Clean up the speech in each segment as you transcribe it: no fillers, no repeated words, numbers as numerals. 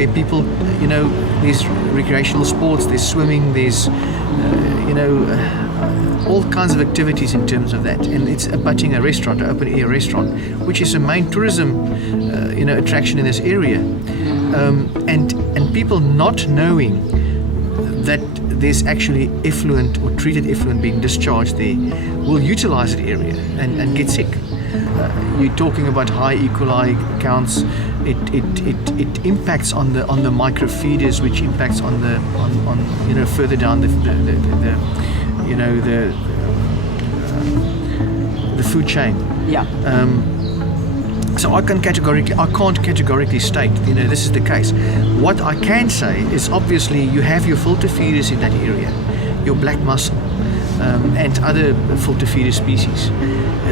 where people, there's recreational sports, there's swimming, there's, all kinds of activities in terms of that. And it's abutting a restaurant, an open-air restaurant, which is a main tourism, attraction in this area. And people not knowing that there's actually effluent or treated effluent being discharged there will utilize that area and get sick. You're talking about high E. coli counts. It impacts on the microfeeders, which impacts on further down the food chain. Yeah. So I can't categorically state, this is the case. What I can say is obviously you have your filter feeders in that area, your black mussel, and other filter feeder species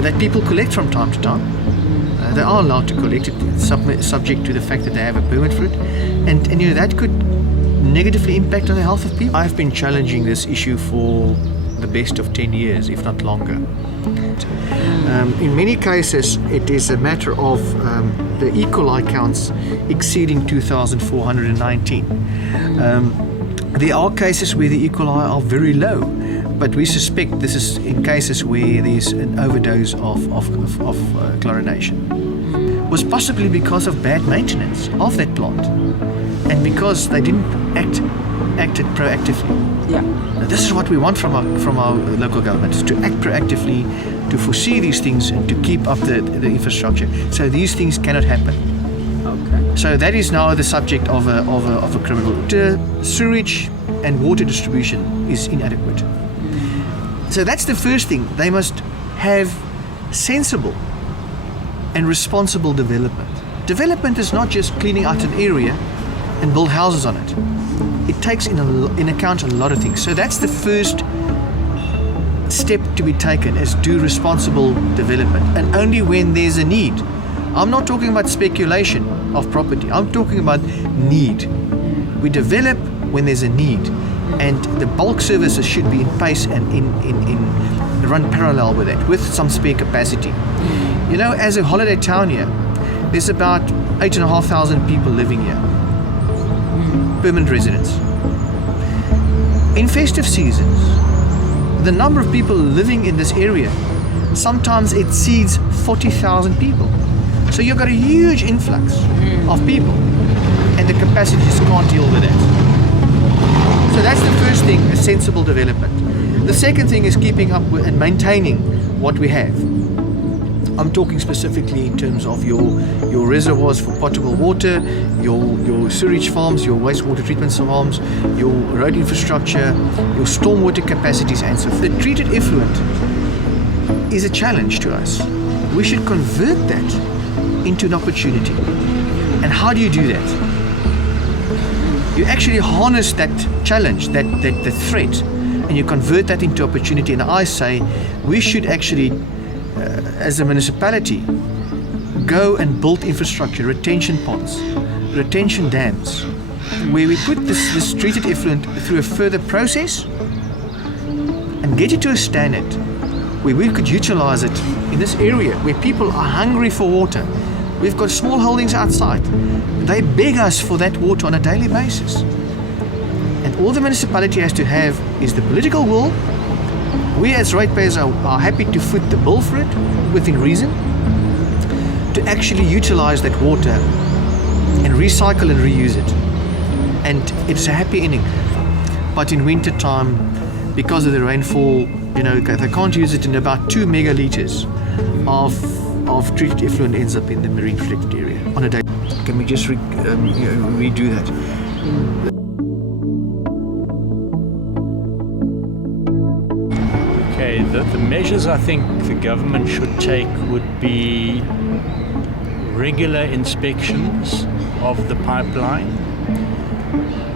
that people collect from time to time. They are allowed to collect it, subject to the fact that they have a permit for it, and that could negatively impact on the health of people. I've been challenging this issue for the best of 10 years, if not longer. In many cases, it is a matter of the E. coli counts exceeding 2,419. There are cases where the E. coli are very low, but we suspect this is in cases where there's an overdose of chlorination. It was possibly because of bad maintenance of that plant, and because they didn't acted proactively. Yeah. Now, this is what we want from our local government, to act proactively, to foresee these things and to keep up the infrastructure, so these things cannot happen. Okay. So that is now the subject of a criminal. The sewage and water distribution is inadequate. So that's the first thing. They must have sensible and responsible development. Development is not just cleaning out an area and build houses on it. It takes in account a lot of things. So that's the first step to be taken, is do responsible development, and only when there's a need. I'm not talking about speculation of property. I'm talking about need. We develop when there's a need, and the bulk services should be in place and in run parallel with that, with some spare capacity. As a holiday town here, there's about 8,500 people living here, permanent residents. In festive seasons, the number of people living in this area sometimes exceeds 40,000 people. So you've got a huge influx of people, and the capacity just can't deal with that. So that's the first thing, a sensible development. The second thing is keeping up with and maintaining what we have. I'm talking specifically in terms of your reservoirs for potable water, your sewage farms, your wastewater treatment farms, your road infrastructure, your stormwater capacities, and so forth. The treated effluent is a challenge to us. We should convert that into an opportunity. And how do you do that? You actually harness that challenge, that threat, and you convert that into opportunity. And I say we should actually, as a municipality, go and build infrastructure, retention ponds, retention dams, where we put this treated effluent through a further process and get it to a standard where we could utilize it in this area where people are hungry for water. We've got small holdings outside. They beg us for that water on a daily basis. And all the municipality has to have is the political will. We as ratepayers are happy to foot the bill for it, within reason, to actually utilize that water and recycle and reuse it. And it's a happy ending. But in winter time, because of the rainfall, they can't use it, in about 2 megaliters of treated effluent ends up in the marine protected area on a day. Can we just redo that? Okay, the measures I think the government should take would be regular inspections of the pipeline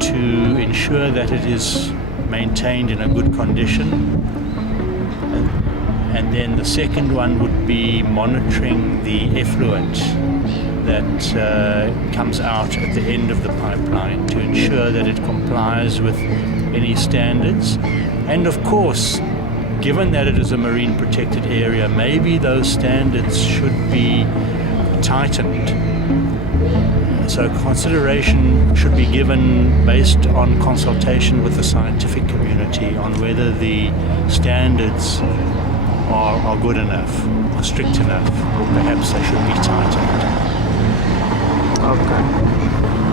to ensure that it is maintained in a good condition. And then the second one would be monitoring the effluent that comes out at the end of the pipeline to ensure that it complies with any standards. And of course, given that it is a marine protected area, maybe those standards should be tightened So consideration should be given based on consultation with the scientific community on whether the standards are good enough, are strict enough, or perhaps they should be tightened. Okay.